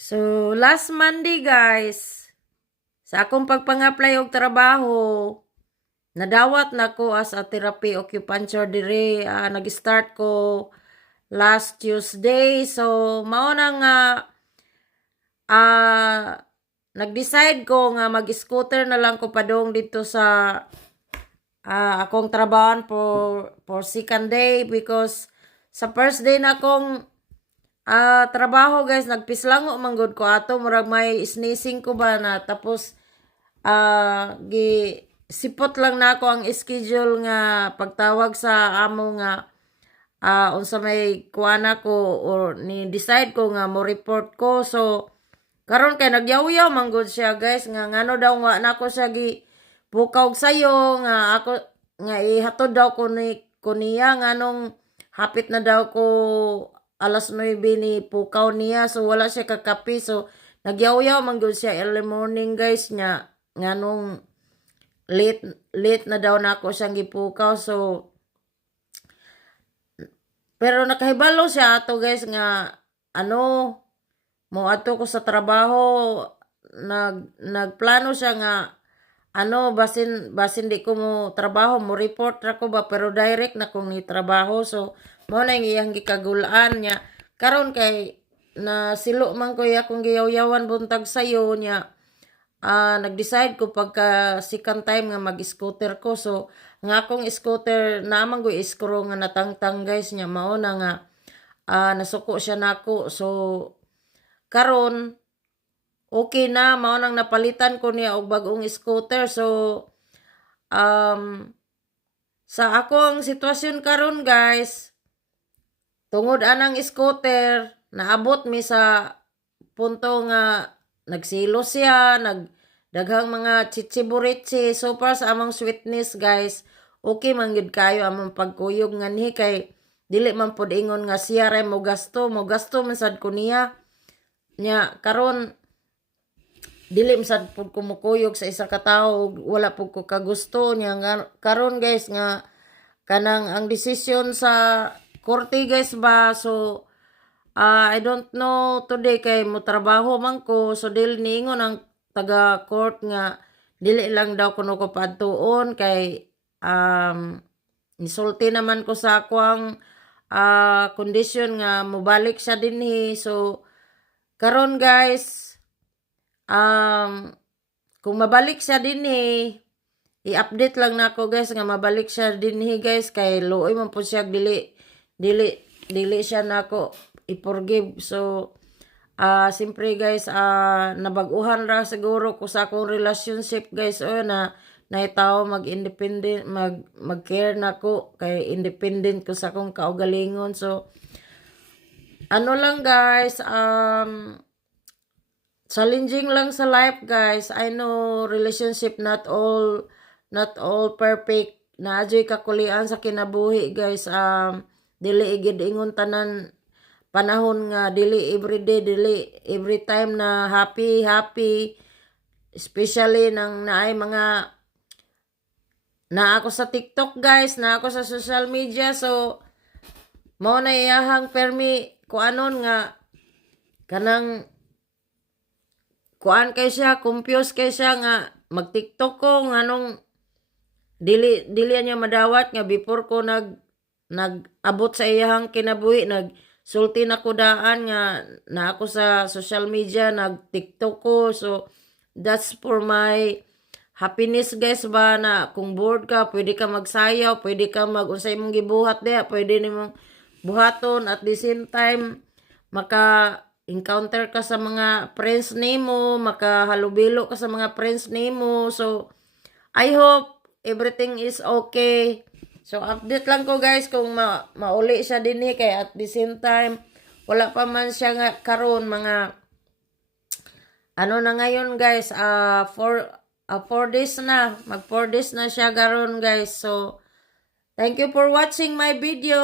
So, last Monday guys, sa akong pagpang-apply og trabaho, nadawat na ko as a therapy acupuncture dire. Nag-start ko last Tuesday. So, mao na nga nag-decide ko nga mag-scooter na lang ko padong dito sa akong trabaho for second day because sa first day na akong trabaho guys, nagpislango manggod ko ato murag may sneezing ko ba na tapos sipot lang na ako ang schedule nga pagtawag sa amo nga unsa may kuana ko or ni decide ko nga mo report ko. So karon kay nagyaw-yaw manggod siya guys nga ngano daw nga nako siya gi bukaw sayo nga ako nga ihatod daw ko niya nganong hapit na daw ko alas 9 ni pukaw niya, so wala siya kakapi, so nagyaw-yaw manggod siya early morning guys nga nganong late na daw nako siyang gipukaw. So pero nakahibalo siya ato guys nga mo ato ko sa trabaho, nagplano siya nga basin di ko mo trabaho mo report ra ko ba pero direct na kong ni trabaho. So mo na iyang gikagulaan niya karon kay na silo man ko akong giyaw-yawan buntag sayo niya. Nag-decide ko pagka second time nga mag-scooter ko. So nga akong scooter naman ko iskro nga natangtang guys niya mao na nga nasuko siya nako. So karon okay na, mao nang napalitan ko niya og bagong scooter. So sa akong sitwasyon karon guys, tungod anang scooter naabot mi sa punto nga nagsilo siya, nagdaghang mga chichiburitsi. So far sa among sweetness guys, okay man gid kayo among pagkuyog nganhi kay dili man pod ingon nga siya ray mo gasto man sad ko niya nya karon dili masad pud kumukuyog sa isa ka tawo, wala pud ko kagusto niya karon guys nga kanang ang desisyon sa korte guys ba. So I don't know today kay mo trabaho man ko, so dili niingon ang taga court nga dili lang daw kuno ko padtuon kay nisulti naman ko sa akwang condition nga mobalik siya dinhi. So karon guys, kung mabalik siya dinhi, i-update lang nako guys nga mabalik siya dinhi guys kay luoy man po siya dili siya nako i-forgive. So simpre guys, nabag-uhan ra siguro ko sa akong relationship guys o na naitaw mag-independent mag-care nako kay independent ko sa akong kaugalingon. So lang guys, challenging lang sa life guys. I know relationship not all perfect. Naadyoy kakulian sa kinabuhi guys. Dili igid ingon tanan panahon nga dili everyday, dili every time na happy, especially nang naay mga na ako sa TikTok guys, na ako sa social media. So mao na iyahang permi kuanon nga kanang kuan kay siya, confused kay siya nga mag-TikTok ko nganong dili niya madawat nga before ko nag-abot sa iyahang kinabuhi, nagsulti na ko daan nga na ako sa social media, nag-TikTok ko. So that's for my happiness guys ba, na kung bored ka pwede ka magsayaw, pwede ka unsay mong gibuhat diha, pwede nimong buhaton at the same time maka-encounter ka sa mga friends nimo, makahalubilo ka sa mga friends nimo. So I hope everything is okay. So update lang ko guys kung mauli siya dinhi kay at the same time wala pa man siya nga karon mga na ngayon guys, 4 days na, mag 4 days na siya karon guys. So thank you for watching my video.